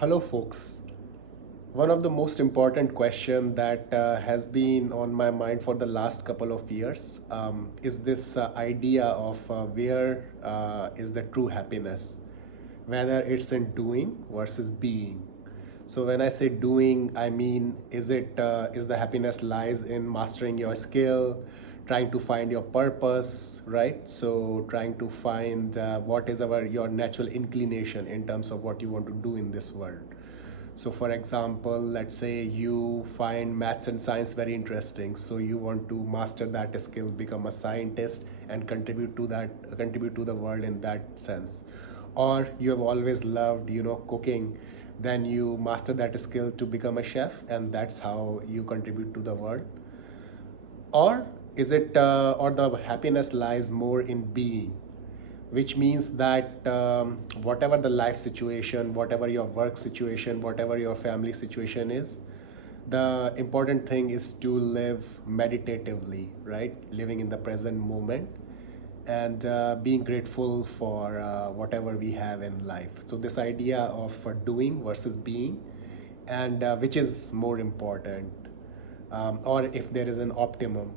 Hello, folks. One of the most important question that has been on my mind for the last couple of years is this idea of where is the true happiness, whether it's in doing versus being. So when I say doing, I mean is the happiness lies in mastering your skill, trying to find your purpose, right? So trying to find what is your natural inclination in terms of what you want to do in this world. So, for example, let's say you find maths and science very interesting, so you want to master that skill, become a scientist, and contribute to the world in that sense. Or you have always loved, cooking, then you master that skill to become a chef, and that's how you contribute to the world. Or or the happiness lies more in being, which means that whatever the life situation, whatever your work situation, whatever your family situation is, the important thing is to live meditatively, right? Living in the present moment and being grateful for whatever we have in life. So, this idea of doing versus being, and which is more important, or if there is an optimum.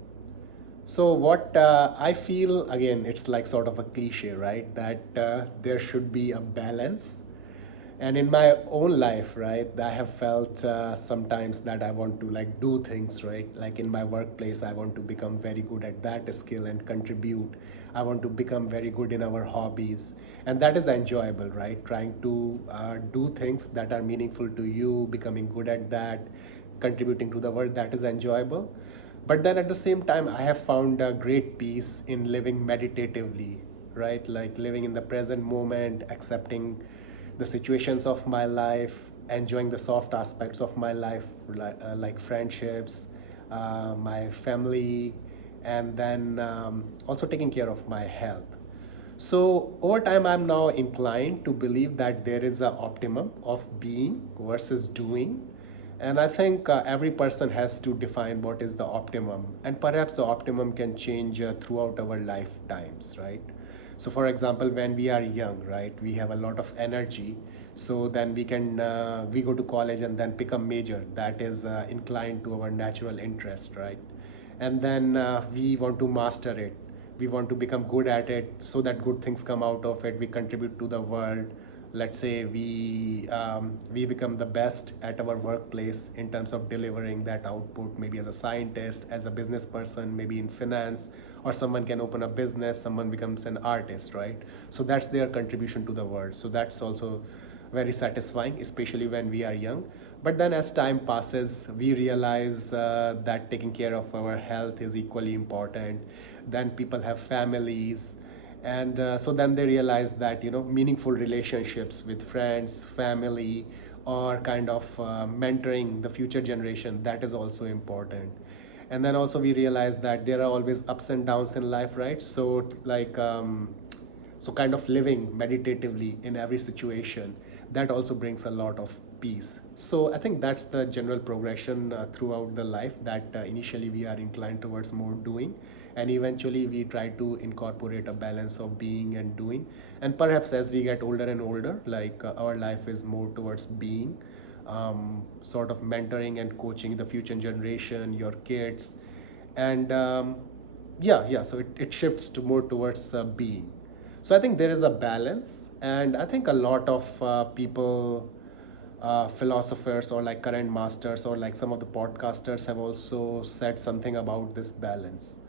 So what I feel, again, it's like sort of a cliche, right? That there should be a balance. And in my own life, right, I have felt sometimes that I want to like do things, right? Like in my workplace, I want to become very good at that skill and contribute. I want to become very good in our hobbies. And that is enjoyable, right? Trying to do things that are meaningful to you, becoming good at that, contributing to the world, that is enjoyable. But then at the same time, I have found a great peace in living meditatively, right? Like living in the present moment, accepting the situations of my life, enjoying the soft aspects of my life, like friendships, my family, and then also taking care of my health. So over time, I'm now inclined to believe that there is an optimum of being versus doing. And I think every person has to define what is the optimum. And perhaps the optimum can change throughout our lifetimes, right? So, for example, when we are young, right, we have a lot of energy. So then we go to college and then pick a major that is inclined to our natural interest, right? And then we want to master it, we want to become good at it so that good things come out of it, we contribute to the world. Let's say we become the best at our workplace in terms of delivering that output, maybe as a scientist, as a business person, maybe in finance, or someone can open a business, someone becomes an artist, right? So that's their contribution to the world. So that's also very satisfying, especially when we are young. But then as time passes, we realize that taking care of our health is equally important. Then people have families, and so then they realize that meaningful relationships with friends, family, or kind of mentoring the future generation, that is also important. And then also we realize that there are always ups and downs in life, right? So like so kind of living meditatively in every situation, that also brings a lot of peace. So I think that's the general progression throughout the life, that initially we are inclined towards more doing, and eventually we try to incorporate a balance of being and doing. And perhaps as we get older and older, like our life is more towards being, sort of mentoring and coaching the future generation, your kids. And yeah, so it shifts to more towards being. So I think there is a balance, and I think a lot of people, philosophers, or like current masters, or like some of the podcasters have also said something about this balance.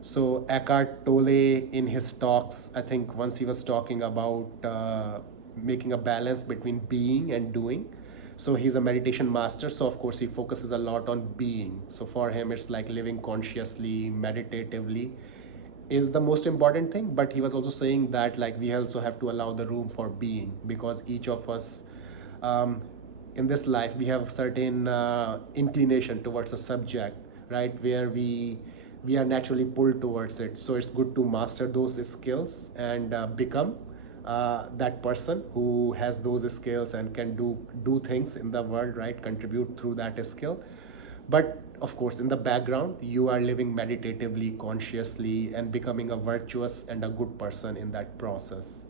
So Eckhart Tolle, in his talks, I think once he was talking about making a balance between being and doing. So he's a meditation master, so of course he focuses a lot on being. So for him, it's like living consciously, meditatively, is the most important thing. But he was also saying that like we also have to allow the room for being, because each of us um, in this life, we have certain inclination towards a subject, right, where we are naturally pulled towards it. So it's good to master those skills and become that person who has those skills and can do things in the world, right, contribute through that skill. But of course, in the background, you are living meditatively, consciously, and becoming a virtuous and a good person in that process.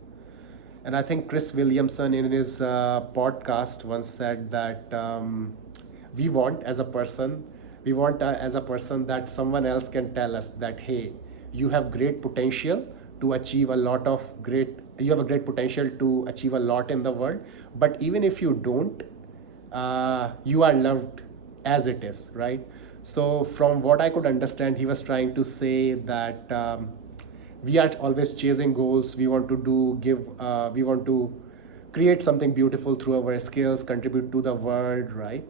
And I think Chris Williamson in his podcast once said that we want as a person, we want as a person that someone else can tell us that, hey, you have great potential to achieve a lot of great, you have a great potential to achieve a lot in the world. But even if you don't, you are loved as it is, right? So, from what I could understand, he was trying to say that we are always chasing goals. We want to do, give, we want to create something beautiful through our skills, contribute to the world, right?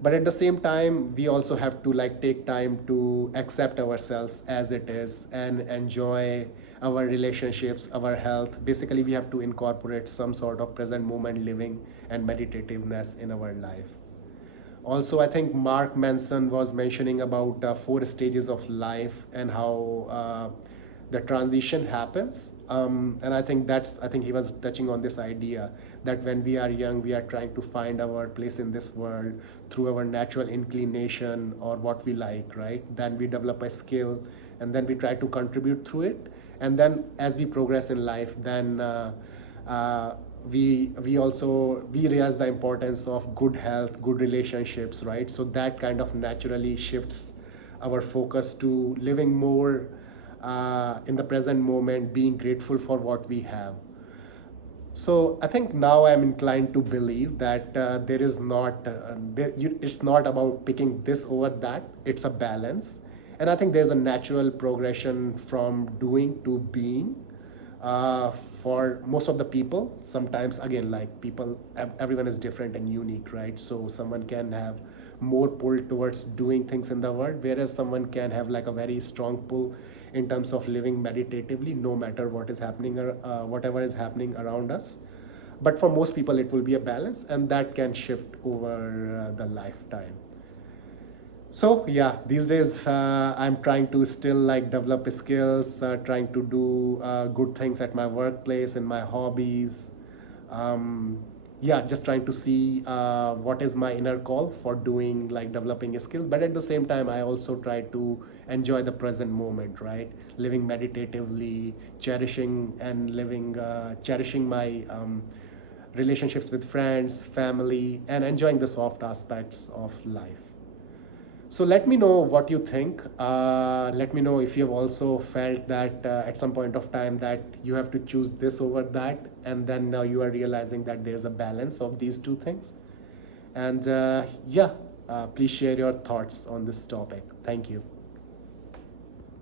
But at the same time, we also have to like take time to accept ourselves as it is and enjoy our relationships, our health. Basically, we have to incorporate some sort of present moment living and meditativeness in our life. Also, I think Mark Manson was mentioning about 4 stages of life and how the transition happens. And I think he was touching on this idea that when we are young, we are trying to find our place in this world through our natural inclination or what we like, right? Then we develop a skill, and then we try to contribute through it. And then as we progress in life, then we also we realize the importance of good health, good relationships, right? So that kind of naturally shifts our focus to living more in the present moment, being grateful for what we have. So I think now I'm inclined to believe that there is not it's not about picking this over that. It's a balance, and I think there's a natural progression from doing to being for most of the people. Sometimes again, like people, everyone is different and unique, right? So someone can have more pull towards doing things in the world, whereas someone can have like a very strong pull in terms of living meditatively, no matter what is happening or whatever is happening around us. But for most people, it will be a balance, and that can shift over the lifetime. So yeah, these days I'm trying to still like develop skills, trying to do good things at my workplace and my hobbies. Yeah, just trying to see what is my inner call for doing like developing skills. But at the same time, I also try to enjoy the present moment, right? Living meditatively, cherishing and living, cherishing my relationships with friends, family, and enjoying the soft aspects of life. So let me know what you think. Let me know if you have also felt that at some point of time that you have to choose this over that, and then now you are realizing that there's a balance of these two things. And yeah, please share your thoughts on this topic. Thank you.